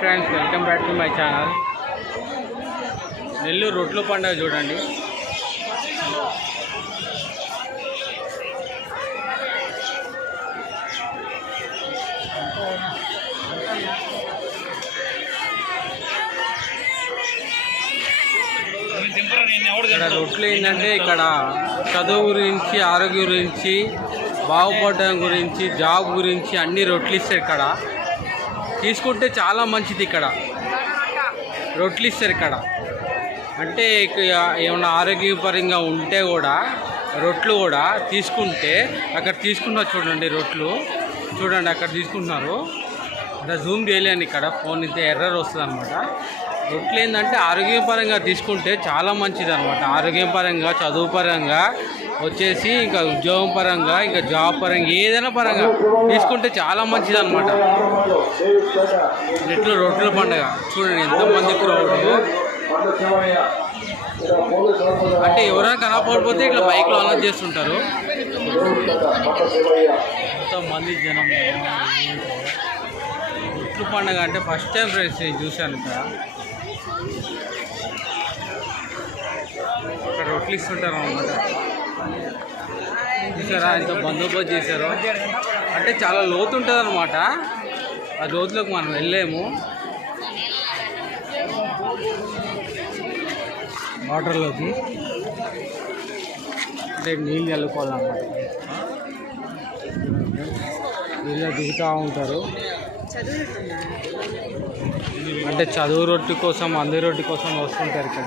Friends, welcome back to my channel. Nellore రొట్లు పండుగ చూడండి. ఇక్కడ రొట్లు ఏంటంటే ఇక్కడ చదువు గురించి, ఆరోగ్యం గురించి, బాగుపడడం గురించి, జాబ్ గురించి అన్ని రొట్లు ఇస్తారు. ఇక్కడ తీసుకుంటే చాలా మంచిది. ఇక్కడ రొట్లు ఇస్తారు. ఇక్కడ అంటే ఏమైనా ఆరోగ్యపరంగా ఉంటే కూడా రొట్లు కూడా తీసుకుంటే అక్కడ తీసుకున్నారు. చూడండి రొట్లు చూడండి అక్కడ తీసుకుంటున్నారు. అంటే జూమ్ చేయలేను, ఇక్కడ ఫోన్ ఇంత ఎర్రర్ వస్తుంది అనమాట. రొట్లు ఏంటంటే ఆరోగ్యపరంగా తీసుకుంటే చాలా మంచిది అనమాట. ఆరోగ్యపరంగా, చదువు పరంగా వచ్చేసి ఇంకా ఉద్యోగం పరంగా, ఇంకా జాబ్ పరంగా, ఏదైనా పరంగా తీసుకుంటే చాలా మంచిది అనమాట. రొట్టెల పండుగ చూడండి ఎంతమంది క్రౌడ్. అంటే ఎవరైనా కనపడిపోతే ఇట్లా బైక్లో అనౌన్స్ చేస్తుంటారు. ఎంతమంది జనం. రొట్టెల పండుగ అంటే ఫస్ట్ టైం ఫ్రెండ్స్ నేను చూశాను. ఇక్కడ రొట్లు ఇస్తుంటారు అన్నమాట. చూసారా ఎంత బందోబస్తు చేశారో. అంటే చాలా లోతు ఉంటుంది అనమాట. ఆ లోతులోకి మనం వెళ్ళలేము. వాటర్లోకి అంటే నీళ్ళు చల్లుకోవాలన్నమాట. నీళ్ళు దిగుతూ ఉంటారు. అంటే చదువు రొట్టె కోసం, అందరి రొట్టె కోసం వస్తుంటారు ఇక్కడ.